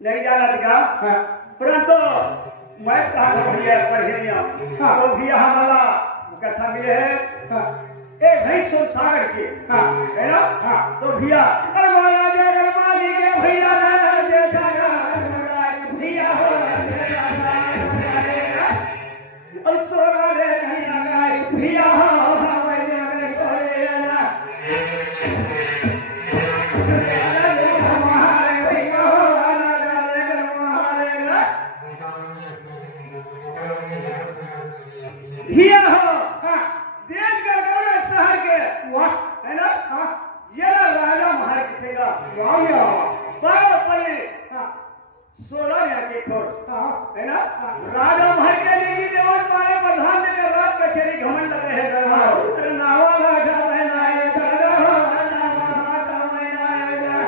नहीं जाना था परंतु मैं कहा भैया पढ़िया तो भैया हमारा कथा मिले है एक भाई सोन सागर के है ना तो भैया अरे माया जय गरमाली के भैया जय सागर भैया हो सोना रे नहीं लगाई भैया हो भैया हो देश का गौरव शहर के है ना ये राजा महार किथेगा बारह पले 16 यहाँ के खोर है ना राजा महार के लिए देवर पाए प्रधान देकर रात कचेरी घमंड लगे है नावा राजा बहना है दादा हो नावा माता मैना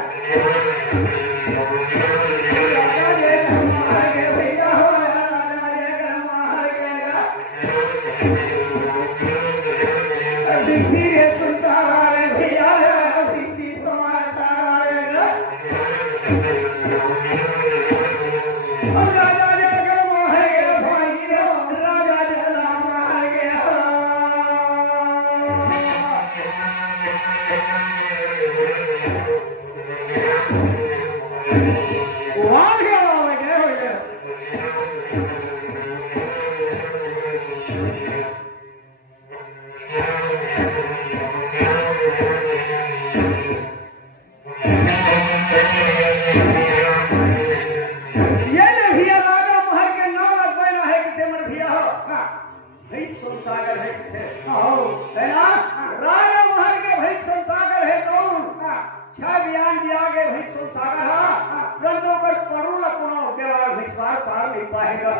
पाएगा,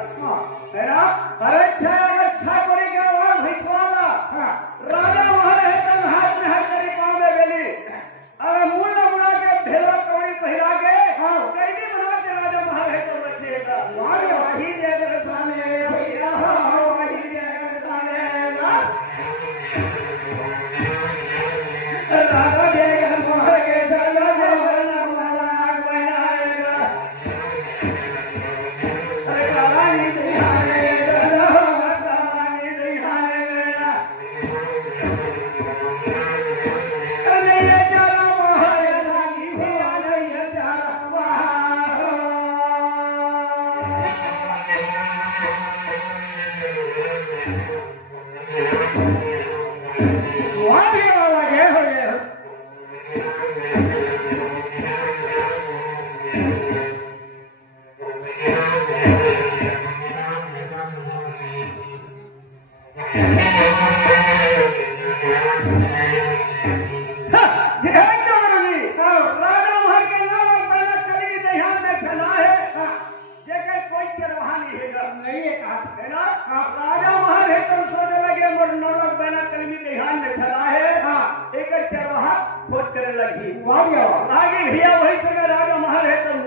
है ना? अरे अच्छा कोई क्या और भिजवाला राजा महाराज है तो हाथ में हाथ करी पाँव में बेली अरे मुड़ा मुड़ा के भेला कौड़ी पहिरा के कैदी बना के राजा महाराज है तो रखिएगा वही जगह सामने भैया वही जगह सामने राजा जगह महाराज के चला जगह महाराज बनाएगा अरे कालानी दिहाने कालानी दिहाने अरे ये चला महाराज रानी भैया नहीं चला आगे भैया वही जगह राजा महाराज है तुम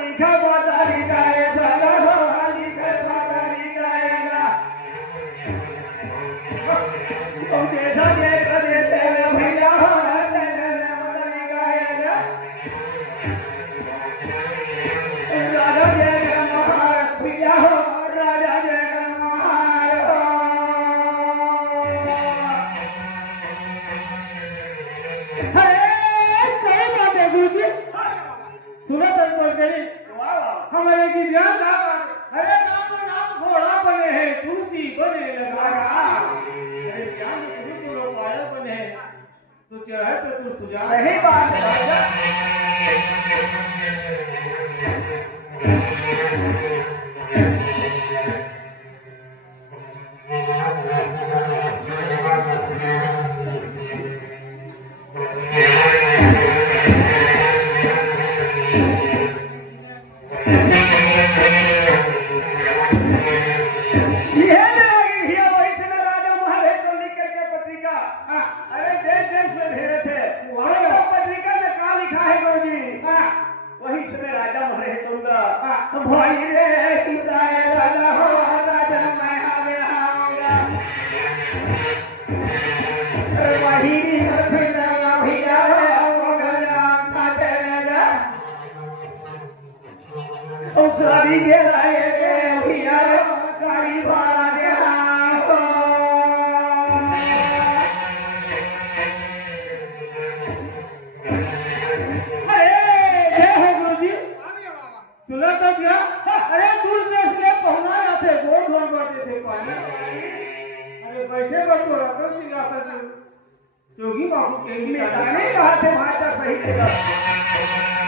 लिखा बादारी गाए दादा वाली घर बादारी गाएगा तुम जैसा देख देते हैं भैया बादारी गाएगा राजा जय महाराज भैया राजा जय हमारे की ध्यान अरे नाम घोड़ा बने हैं तुलसी बने लगा अरे ध्यान शुरू तो पायल बने हैं तो चाहे तो तू सुझाव सही बात है भाई रे राजा हो राजा मैं आऊंगा वही भैया शादी के लाए भैया गाड़ी भाड़ा दे सुना तो क्या अरे दूर देश में पहुंचाया थे गोल गोल करते थे पानी अरे बैठे बैठो रतन सिंहासन जोगी बाबू के नहीं कहा थे भाषा सही जगह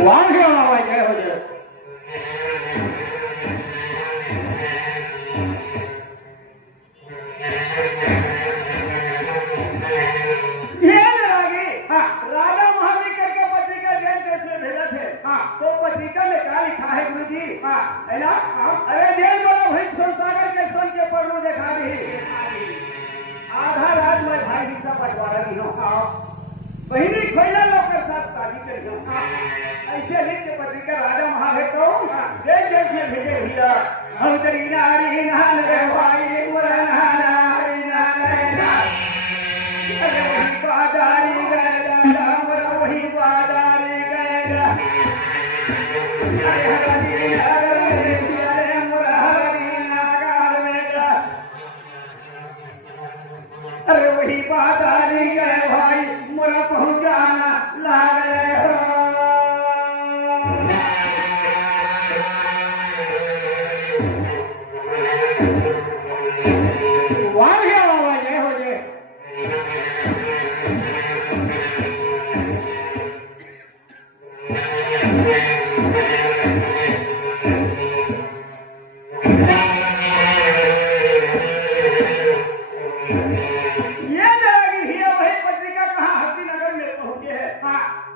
वहां क्या आवाज है हो जाए राजा महावीर करके पत्रिका जैन देश में भेजा थे तो पत्रिका में क्या लिखा है गुरु जी है ना अरे जेल वाला भाई संसागर के सन के पढ़ो देखा दी आधा रात में भाई हिस्सा बंटवारा दी हूँ बहिनी खोला लोग के साथ शादी करी हूँ ऐसे लिख के पत्रिका राजा महावीर को जैन देश में भेजे भैया हम तेरी नारी नान रे भाई नारी नान अरे वही बाजारी गएगा वही बाजारी गएगा अरे हरदी अरे मोरा हरदी नागार में अरे वही बाजारी गए भाई मोरा पहुंचाना लागे वहां क्या आवाज है हो जाए ये जाएगी वही पत्रिका कहाँ हरदी नगर में पहुंचे है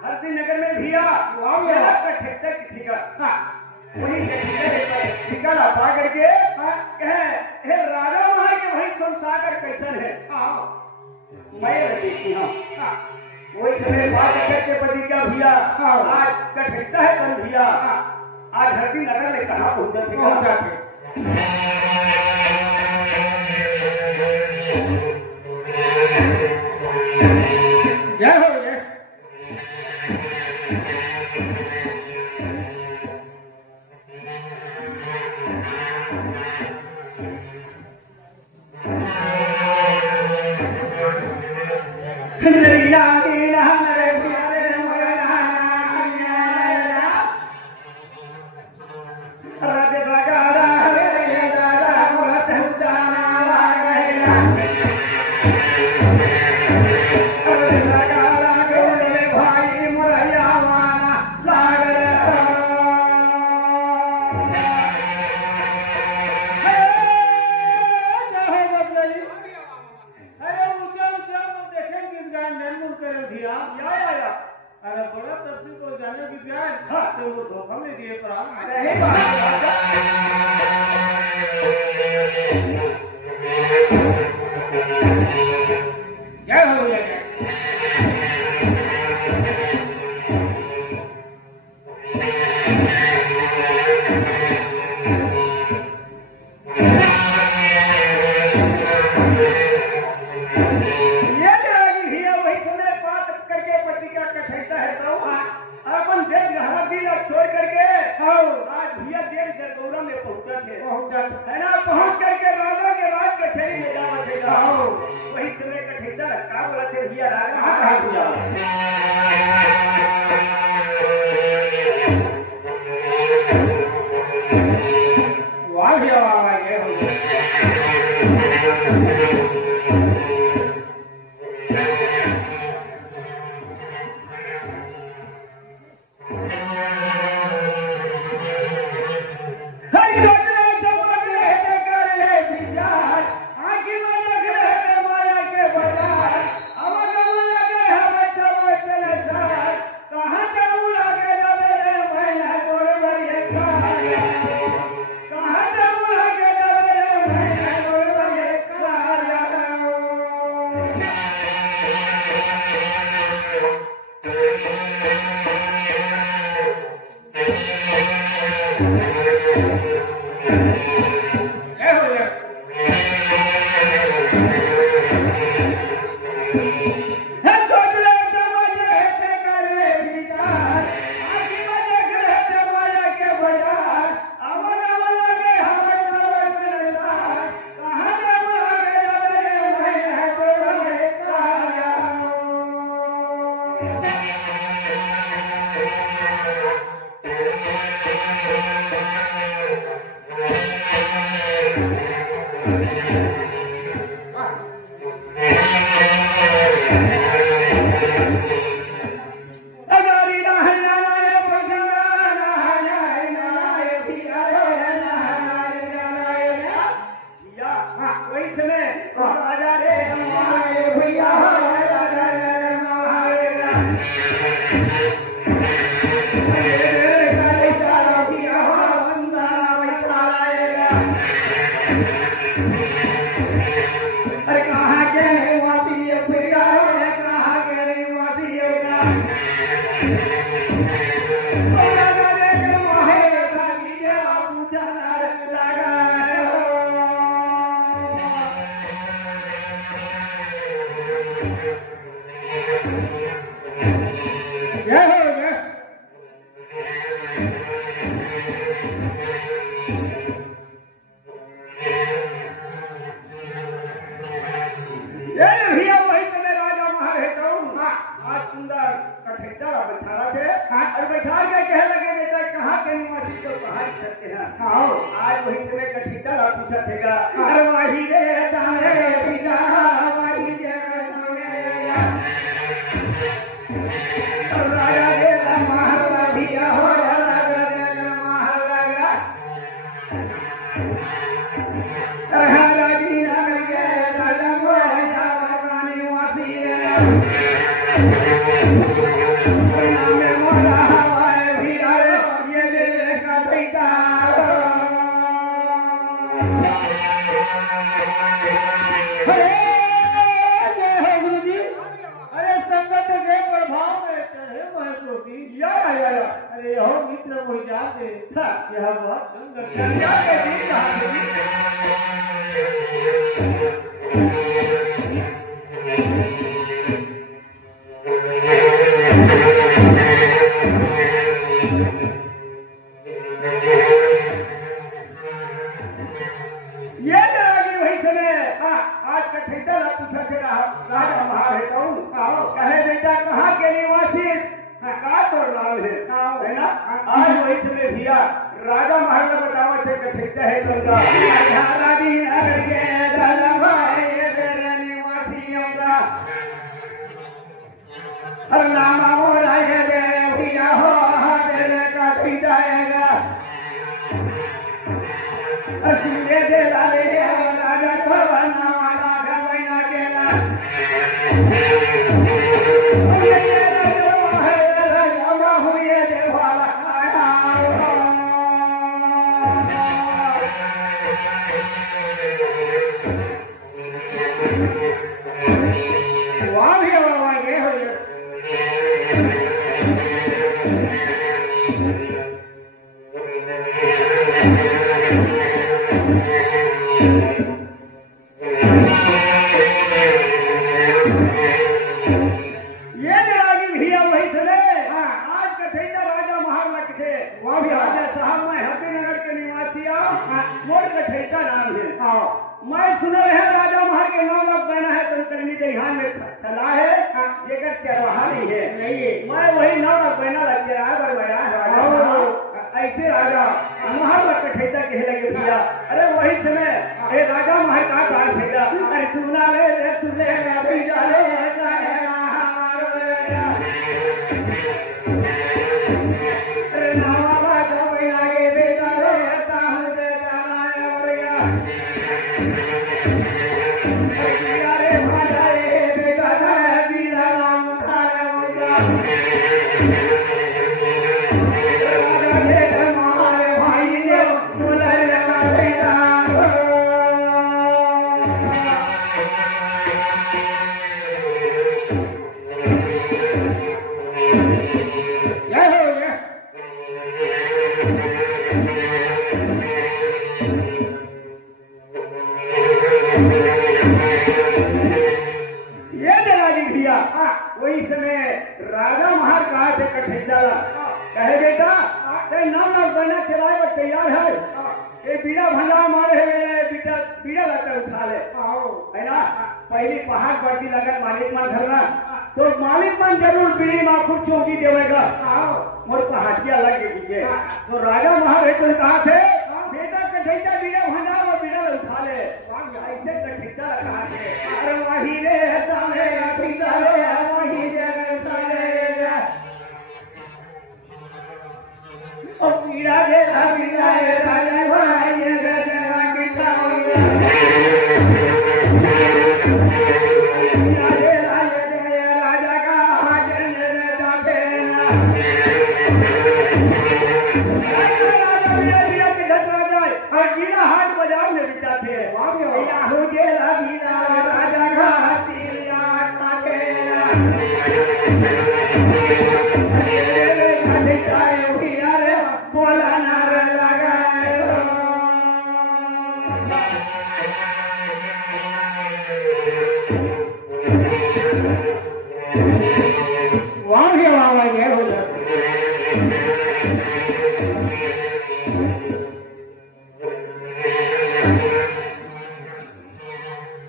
हरदी मैं देखी हूँ वही समय बात करके पति का भैया आज कठिनता है कल भैया आज हर दिन नगर में कहाँ पहुंचा थे जय हो जय अरे बड़ा तफसील को जाने की जान तो वो धोखा में दिए क्या हो गया है ना पहुंच करके राजा के राज कचहरी में जाना चाहिए वही समय कठिनता का बोला थे भैया राजा वाह भैया वाह आज वही समय कठिनता पूछा थेगा अरे वाही रे जाने पिता वाही रे राजा दे महला भिया हो राजा दे महला राजा जी नगर के राजा को रानी वासी नाम मोरा हवाए भिया ये दे का बेटा हरे जय हो गुरु जी मित्र कोई जाते हाँ। यह बात जंगल गंगा के बीच कहाँ से ये लगी वही समय आज का ठेका ला पूछा थे राजा महार है कौन कहे बेटा कहाँ के निवासी का तो नाम है ना आज वही समय भैया राजा महार ने बतावा थे कि ठेका है गंगा रानी नगर के राजा भाई ये तेरे निवासी होगा हर नामा हो रहा है भैया हो तेरे का ठेका आएगा सुने दे लाले राजा को बना वाला का बना केला ये राजा है राजा मा हुए दे वाला वाह भी वाह ये हो ये जरागी भैया वही थे आज का ठेका राजा महार लग थे वाह भी राजा साहब मैं हतीनगर के निवासी मोर का ठेका नाम है मैं सुनल है राजा महार के नाम लग बना है तुम करनी दहिहान में चला है जेकर चरवाहा नहीं है मैं वही नाम लग बना लग के रहा पर बया राजा साहब ऐसे राजा महार लग के ठेका कहे लगे भैया अरे वही समय ए राजा महार का बात ठेका अरे सुना ले तुझे अभी जाने वही समय राजा महार कहा थे कठेला कहे बेटा ते नाम बना चलाए और तैयार है ये बीड़ा भंडा मारे है बेटा बीड़ा लगकर उठा ले है ना पहली पहाड़ बढ़ती लगन मालिक मान धरना तो मालिक मान जरूर बीड़ी माँ खुद चौकी देवेगा मोर पहाड़िया लग गई तो राजा महार है तो कहा थे बेटा कठेला बीड़ा भंडा और बीड़ा उठा ले ऐसे कठेला कहा थे अरे वही रे सामने कठेला रे वही पीड़ा दे पीड़ा है राजा भाई ये गजवा की खाऊंगा पीड़ा दे राजा का हाजर ने जाके ना राजा पीड़ा के घटना जाए और पीड़ा हाट बाजार में बिता थे या हो गेला पीड़ा राजा का हाथिया काटे ना बोला नारा लगाए वाह भी वाह ये हो जाता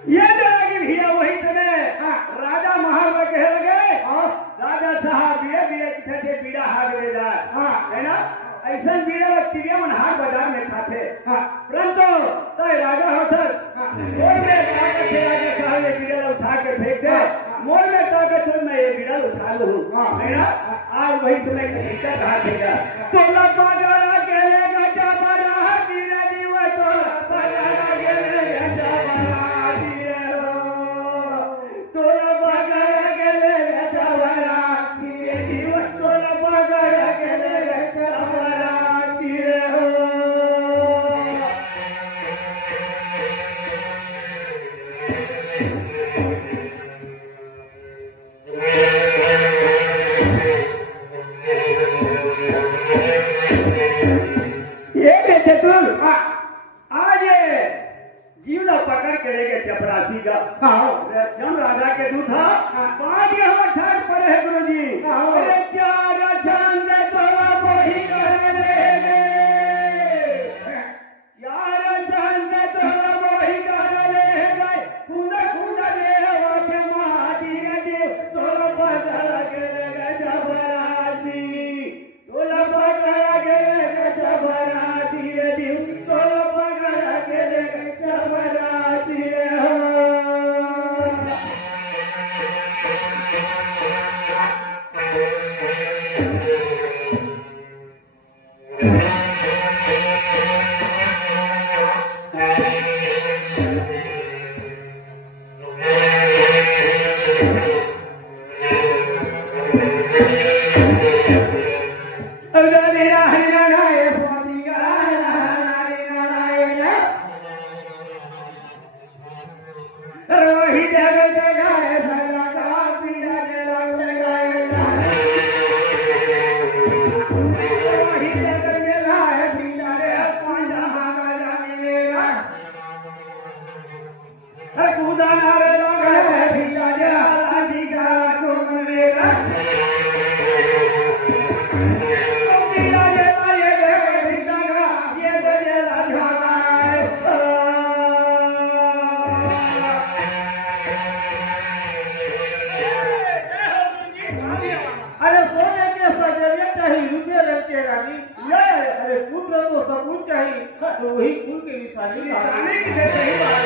ये जरागी भैया वही समय राजा महार में कहे लगे राजा साहब ये बीड़ा किथे थे बीड़ा हाथ बेदार है ना ऐसा बीड़ा तिरिया मन हाट बाजार में खाते परंतु तय राजा होथर मोर में ताकत है राजा साहब ये बीड़ा उठा के फेंक दे मोर में ताकत है मैं ये बीड़ा उठा लूं है ना आज वही समय का कहा देगा तो बाजार के ले गजा बड़ा बीड़ा जीव तो बाजार के ले गजा बड़ा तो बाजार के ले गजा बड़ा जीव तो बाजार के ले गजा बड़ा के दूधा 5 यहाँ ठाट पड़े है गुरुजी। अरे प्यारा चांद तोरा वही कर ले यार चांद तोरा वही कर ले खुदा खुदा ले वाके माटी रे तोरा बदल के जबराती तोरा बदल के जबराती रे तोरा बदल के जबराती रे अरे पुत्र तो सबूत चाहिए तो वही फूल के निशाने की सही बात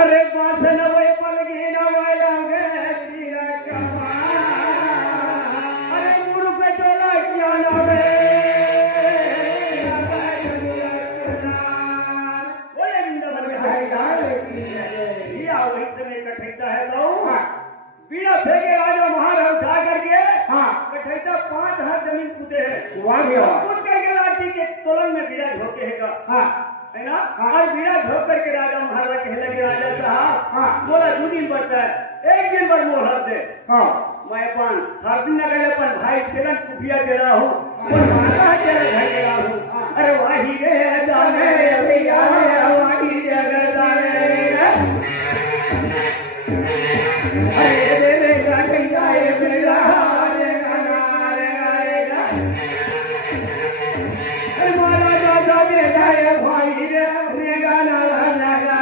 अरे बात नवे पलगी नवाया अरे मुड़ पे चोला क्या नवे बीड़ा फेंके राजा महाराज उठा करके कठैता 5 हाथ जमीन कूदे है कूद करके लाठी के तोलन में बीड़ा झोंके है ना और बीड़ा झोंक करके राजा महाराज कहने लगे राजा साहब बोला 2 दिन बढ़ता है 1 दिन पर मोहलत दे मैं अपन हर दिन नगर अपन भाई चलन कुफिया दे रहा हूँ और माता चलन घर दे रहा हूँ अरे वही रे जाने भैया वही जगह जाने अरे दे रे गाने गाए मेरा रे गाना रे गाएगा अरे महाराजा जाने गाए भाई रे गाना गाएगा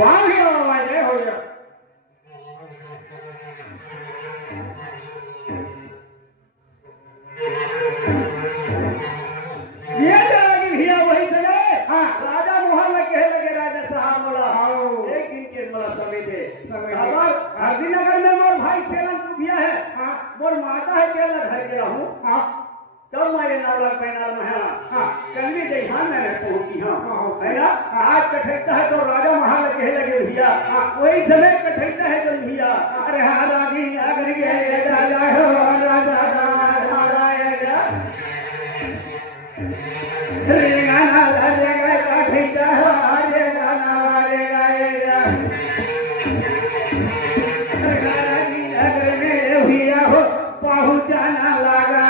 वाह ये हो गया राजा मोहन में कहे लगे राजा साहब बोला एक दिन के बोला समय दे हरदीनगर में मोर भाई सेलन कुबिया है मोर माता है केला घर के रहूं तब मैं ये नवलक पैनाल में कंगी देहान में पहुंची है ना आज कठैता है तो राजा महाल कहे लगे भैया वही समय कठैता है तो भैया अरे हाँ राजी अगर गए राजा हो राजा रे गाना रे गाए कठैता रे गाना रे गाएगा राजी नगर में भैया हो पहुंचाना लगा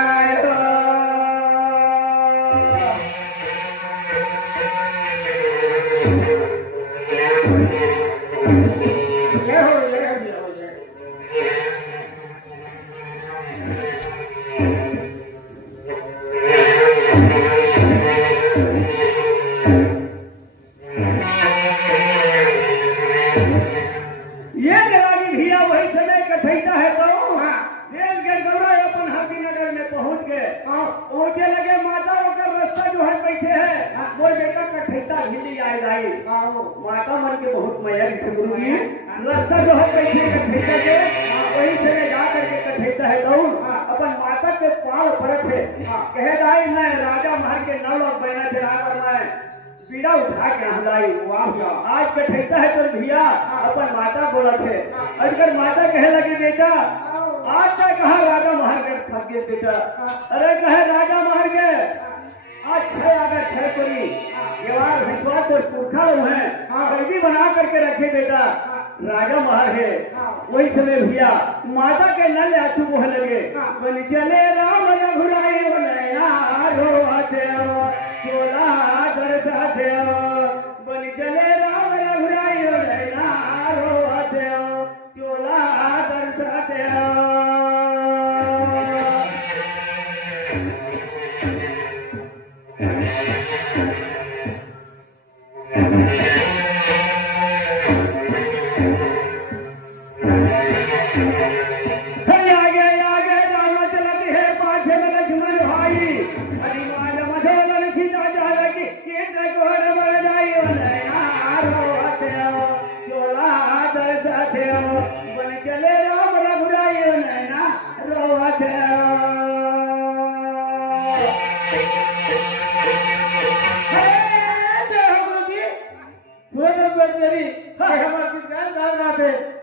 पहुंचे लगे माता होकर रास्ता जो है बैठे है वो बेटा कठैता भिंडी आए जाए माता मन के बहुत मया गुरु जी रास्ता जो है बैठे कठैता के वही से जा करके कठैता है दौड़ अपन माता के पाल पड़त है कहे दाई मैं राजा महल के 9 लोग बहना चला कर मैं पीड़ा उठा के हलाई वाह आज कठैता है तो भैया अपन माता बोला थे अजगर माता कहे लगे बेटा आज तक कहा राजा महार के थक गए बेटा अरे कहे राजा महार के आज 6 अगस्त 6 कोई जवान विश्वास और पुरखा हैं कैदी बना करके रखे बेटा राजा महर है वही समय भैया माता के नल आंसू बह लगे बन चले राम रघुराई नैना रोते चोला दर्द बन चले राम रघुराई नैना रोते चोला दर्द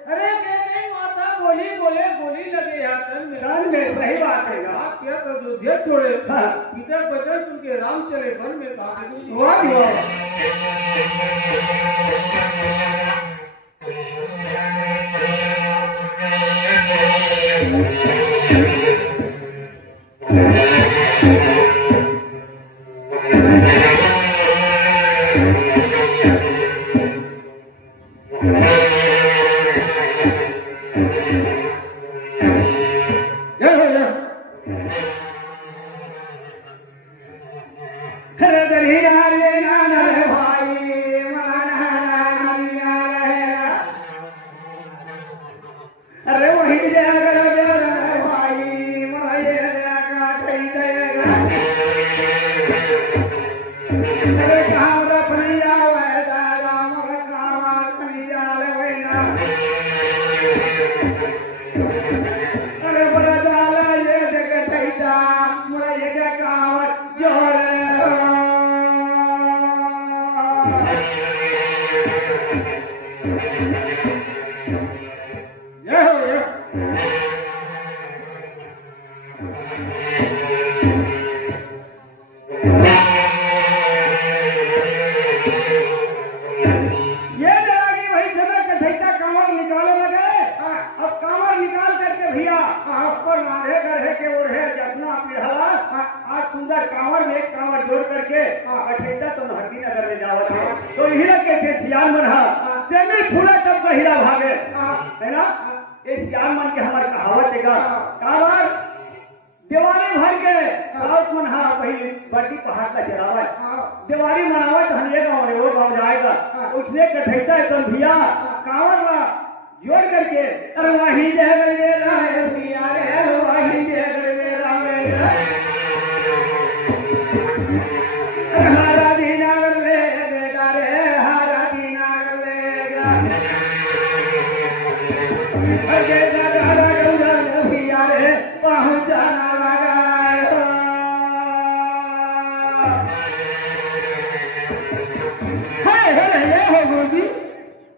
अरे माता गोली बोले गोली लगे हाथ में सही बात है क्या कर जो देश छोड़े पिता बदल तुमके राम चले वन में कहा वाह दिवाली मनावत हम ये गाँव वो गाँव जाएगा उसने कठैता एकदम भैया कांवर ला जोड़ करके अरे वाही जय मेरा है भैया रे वाही जय मेरा मेरा हारा दीना कर ले बेटा रे हारा दीना कर लेगा अरे दादा गौरा भैया रे पहुंच जाना लगा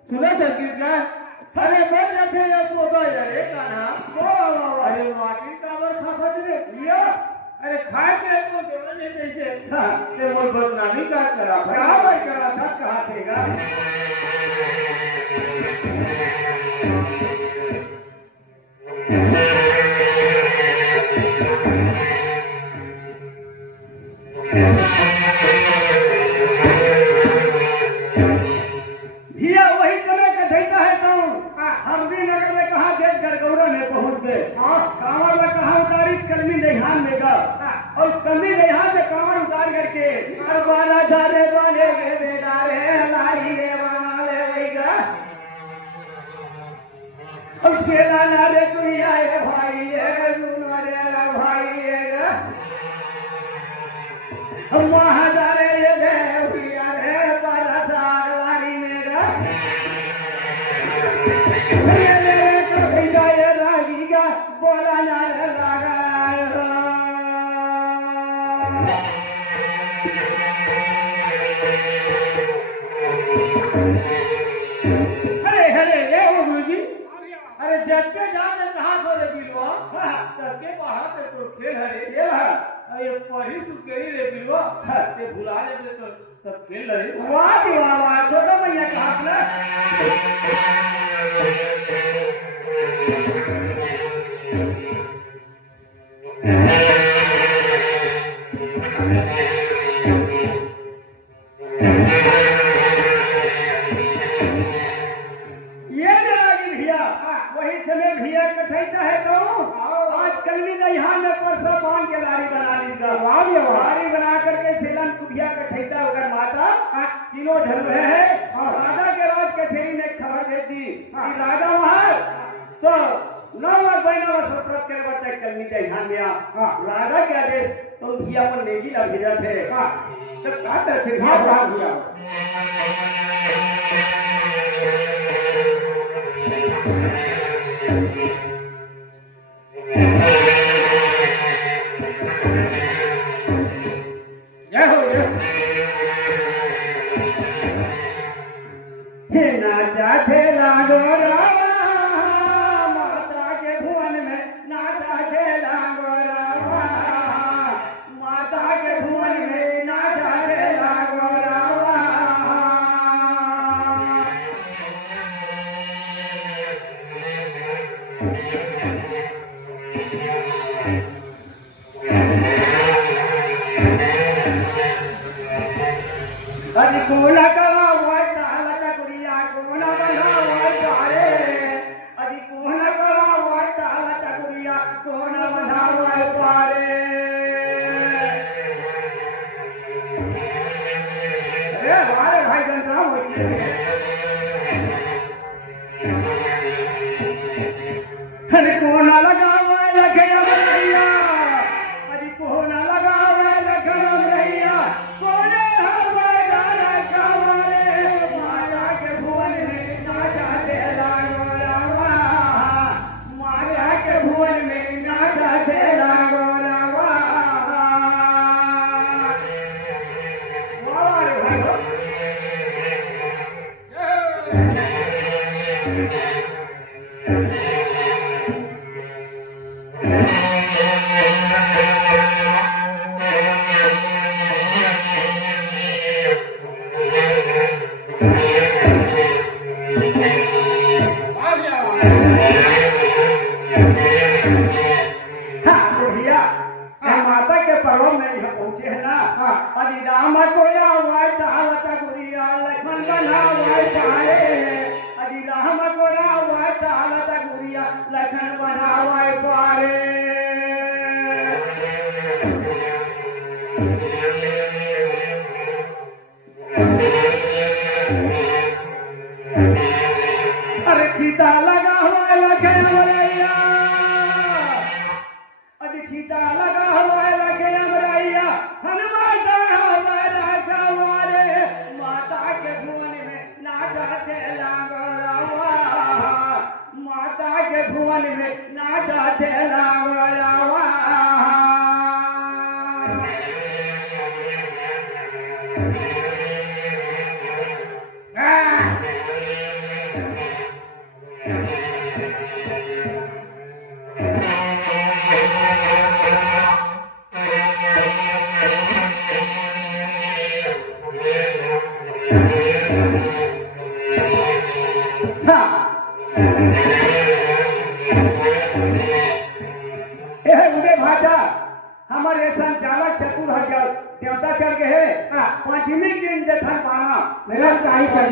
सुना सर्किट का अरे बन रखे ये पोता यारे काना अरे माटी कावर खा रे लिया अरे खाए के तो देवने जैसे से मोर बदनामी का करा बराबर करा था कहा देगा और कमी यहाँ से कांवर उतार करके और बाला धारे बाले के बेदारे लारी रे बना ले वहीगा अब शेला नारे तू आए भाई है तू नारे भाई है हम वहाँ धारे ये दे भैया रे बाला धार लारी मेरा ये ले तो भैया ये रागीगा बोला नारे लागा अरे जग के जाने कहा सो रे बिलवा सबके बाहर पे तो खेल है ये पढ़ी तू कही रे बिलवा ते भुला ले तो सब खेल रहे वाह जी वाह वाह छोटा भैया का हाथ ना ये लगी भैया वही समय भैया कठैता है तो आज कलमी यहाँ में परसा बांध के लारी बना ली लारी बना करके सेलन कुबिया कठैता होकर माता तीनों ढल रहे हैं और राजा के राज कचहरी ने खबर भेज दी कि राजा वहां तो 9 लाख बहना सत्रह के बच्चे कलमी यहाँ में राजा के आदेश तुम भैया पर नेगी ना भेजा थे तब कहा तरह से भैया नाचा थे लागो माता के भुवन में नाचा थे लागो माता के भुवन में नाचा थे लागो अरे कोला करा अरे कोना लगा हुआ लगे भैया अरे कोना लगा हुआ लगे भैया कोने हमारा माया के भुवन में नाचा दे माया के भुवन में नाचा दे माता के पर्व में यह पहुंचे है ना अरे राम को लक्ष्मण बना अरे राम को गुरिया लखन बनावाए पारे अरे सीता लगा हुआ लखन भैया अरे सीता लगा हुआ लखन भैया हनुमान हमारा गवारे माता के भुवन में नाचा थे लागवा माता के भुवन में नाचा थे लागवा हमारे संचालक चतुर हजार देवता चढ़ गए पांचवी दिन जथन पाना मेरा काही कर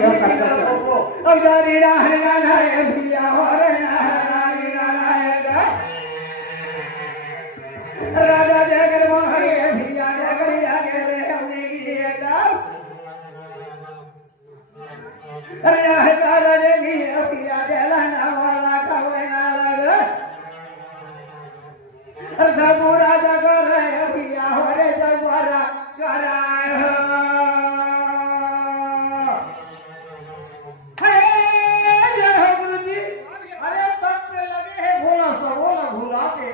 राजा जगर भैया राजा कर रहे भैया हो रे जगवारा कराए हो अरे तब पे लगे है भोला सा बोला भुला के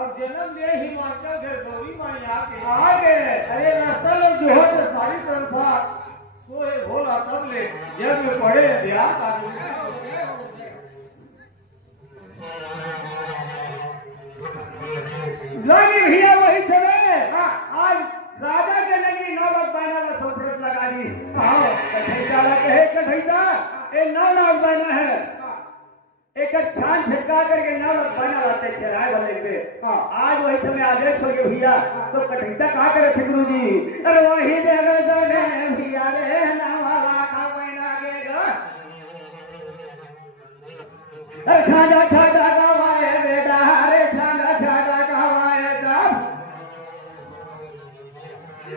अब जन्म दे हिमाचल घर गौरी माई आके अरे रास्ता लोग जो है सारी संसार तो ये भोला तब ले जब में पढ़े ब्याह का लगी भैया वही समय ये 9 लाख बना है एक छान झटका करके 9 लाख बना लाते किराए वाले पे आज वही समय आदेश हो गया भैया तो कठिनता कहा करे थे गुरु जी अरे वही जगह जगह भैया रे 9 लाख बना के अरे छाजा छाजा गवाए बेटा अरे छाजा छाजा गवाए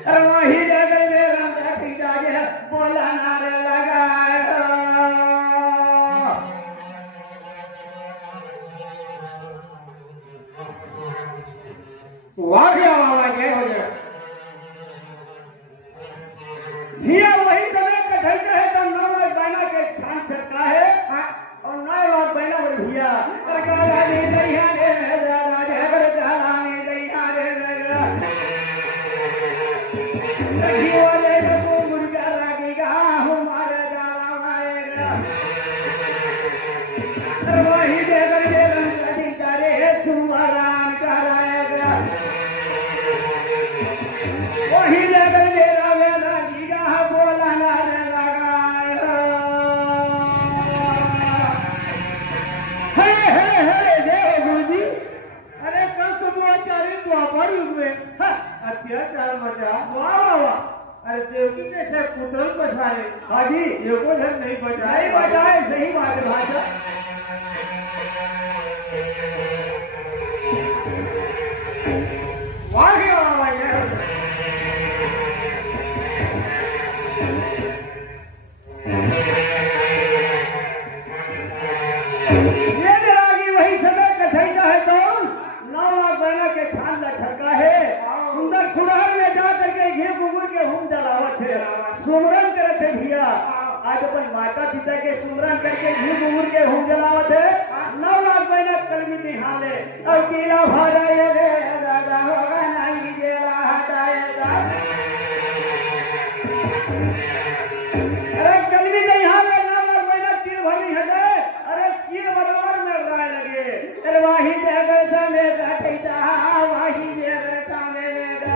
अरे वही जगह मेरा बेटा जे बोला नारे लगाए वाह क्या वाह क्या हो गया भैया वही समय कठैते है तो 9 लाख बना के छान छटका है और 9 लाख बना बोले भैया अरे काला नी दैया रे राजा रे अरे काला नी दैया रे जीवा ले को मुर्गा लागेगा हमारे जाला माएगा अरे वही दे कर दे रंग करे सुमरान कराएगा वही दे कर दे रावेला जीगा बोला ना रे लगाया हे जय गुरुजी अरे कल तो वो आचार्य द्वापर युग में अत्याचार मचा वाह वाह वाह अरे देवकी के से पुत्र बचाए हाजी ये को धन नहीं बचाए नहीं बताए सही बात है भाषा वाह क्या वाह क्या ये जरागी वही समय कठैता है तो 9 लाख बना के छान ला छटका है सुंदर खुड़हर में जा करके घी गुगुर के हुम जलावत है सुमरन करे थे भैया आज अपन माता पिता के सुमरन करके घी गुगुर के हुम जलावत है 9 लाख बना कलमी दिहाले अब कीला भाड़ा ये रे दादा होगा नहीं जेला हटाएगा अरे कलमी दिहाले 9 लाख बना तीर भरी हटे अरे तीर बराबर में राय लगे अरे वाही जगह जाने का कैसा वाही जगह जाने का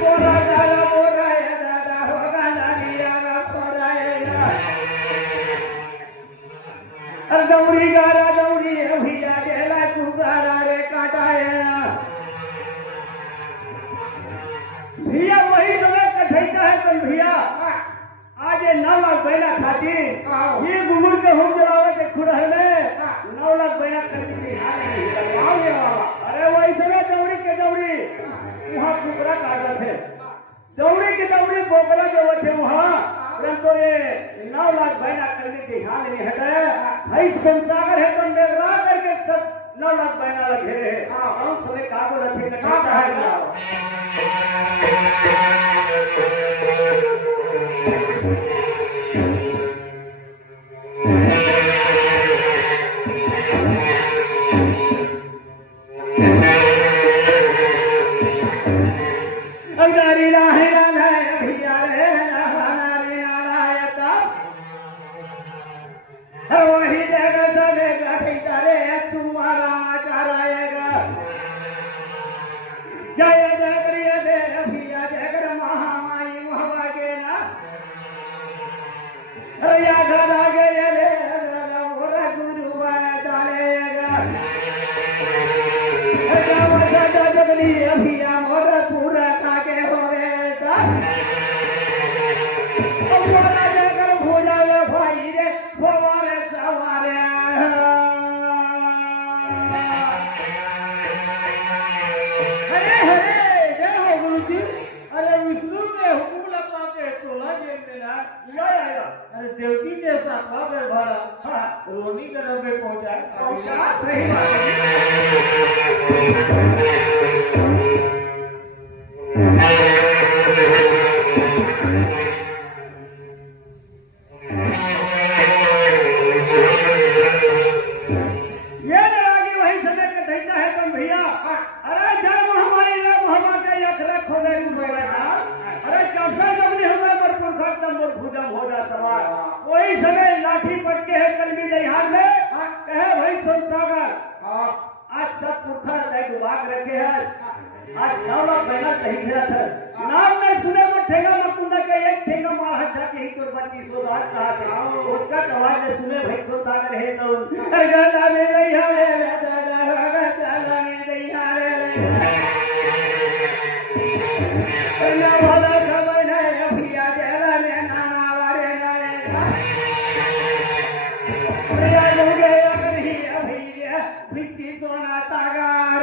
बोरा दादा बोरा है दादा होगा नानी आगा बोरा है अरे दौड़ी गारा दौड़ी है भैया गेला तू गारा रे काटा है भैया वही समय कठैता है तुम भैया आज ये 9 लाख बहना खाती ये गुमुर के हम जलावे के खुरह में 9 लाख बहना करती थी अरे वही समय दौड़ी के दौड़ी वहाँ कुकरा काटा थे दौड़ी के दौड़ी बोकरा जो थे वहाँ परंतु ये 9 लाख बहना करने के ध्यान नहीं हटे भाई संसागर है तो मेरा करके सब 9 लाख बहना लगे रहे हम समय का बोला थे कटा है नारी नाहे नाराय भैया रे नारी नारायता वही जगह चलेगा भैया रे तुम्हारा कराएगा जय जय प्रिय दे भैया जगर महामाई मोहबा के ना या घरा गए रे मोरा गुरु डालेगा जगली भैया मोरा पूरा काके हो गए मोरा जगर भूजा भाई रे भवारे सवारे हरे हरे जय हो गुरुजी अरे विष्णु ने हुकुम लगा के तोला जेल में ना अरे देवकी के साथ में भरा रोनी के घर में पहुंचा सही बात ये लड़ाई वही समय के दैता है तुम भैया अरे जय महामारी रे महामारी अखरे खोले अरे कैसे जबनी हमें पर पुरखा तम मोर भुजम हो जा सवार वही समय लाठी पटके है कलमी दहियार में कहे भाई संसागर आज सब पुरखा डुबाक रखे हैं आज 9 लाख बहना कहीं घेरा था नाम नहीं सुने वो ठेगा में कुंदा के एक ठेगा मार हटा के ही तो बत्ती सो दात कहा थे उसका आवाज सुने भाई तो सागर है तो अरे गाला में नहीं है गाला में नहीं है ना वाला खबर है भैया जला ने नाना वारे ना भैया हो गया नहीं भैया भिक्की सोना तागार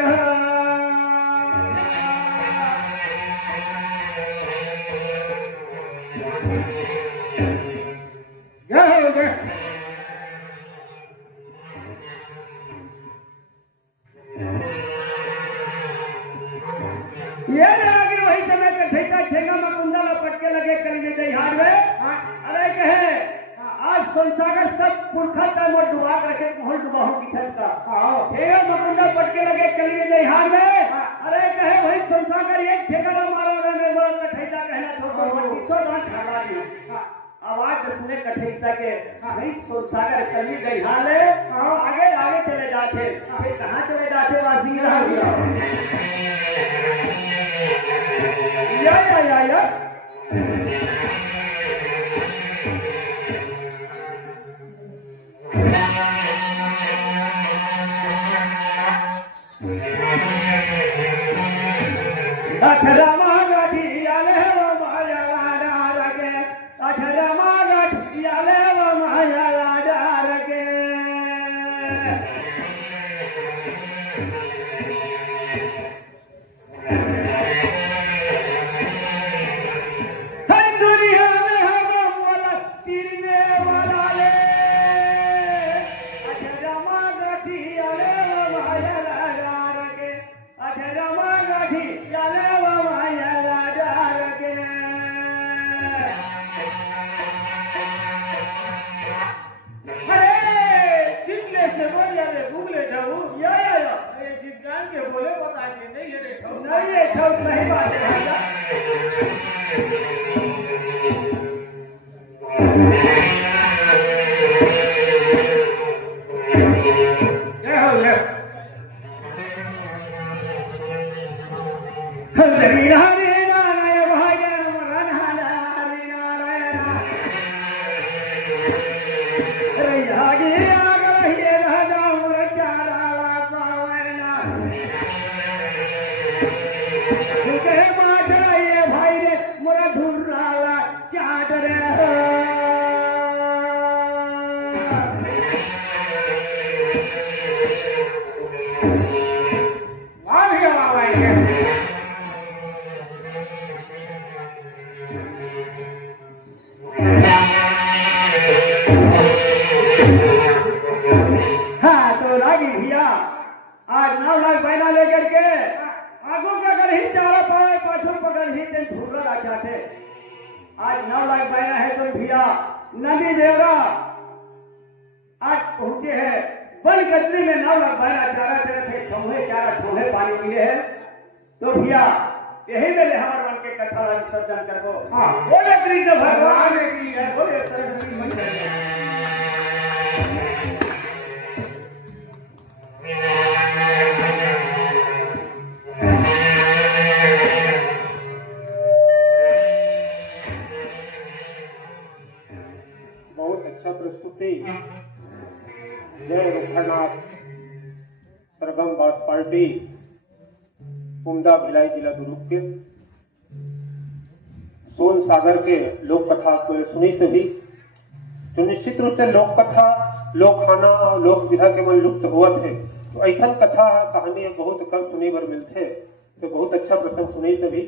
ये आगे वही समय का ठेका ठेका में कुंडा पटके लगे कल में हार में अरे कहे आज सोनसागर सब पुरखा का मोर डुबा रखे पहुंच डुबाहू की छत का ठेका में कुंडा पटके लगे कल में हार में अरे कहे भाई सोनसागर एक ठेका ना मारा रे मोर का ठेका कहना तो किसो ना ठगा दी आवाज सुने कठेता के भाई सोनसागर कल में हार ले आगे आगे चले जाते फिर कहां चले जाते वासी रह गया या अठरमा गाठी आले माया लाडा रगे अठरमा गाठी आले माया लाडा रगे नहीं बात आज 9 लाख बैना लेकर के आगू के अगर ही चारा पाए पाछू पकड़ ही दिन ढूंढ आ जाते आज 9 लाख बैना है तो भैया नदी देवरा आज पहुंचे हैं बन कतरी में 9 लाख बैना चारा तेरे थे ठोहे चारा ठोहे पानी मिले हैं तो भैया यही मेरे हमारे मन के कथा विसर्जन कर दो बोले कृष्ण भगवान की है बोले सरस्वती मैया बहुत अच्छा प्रस्तुति जय रुद्रनाथ सरगम बास पार्टी उमदा भिलाई जिला दुर्ग के सोन सागर के लोक कथा को सुनी सभी तो निश्चित रूप से लोक कथा लोक खाना और लोक विधा के मन लुप्त हुआ थे तो ऐसा कथा कहानी बहुत कम सुने बर मिलते तो बहुत अच्छा प्रसंग सुनी सभी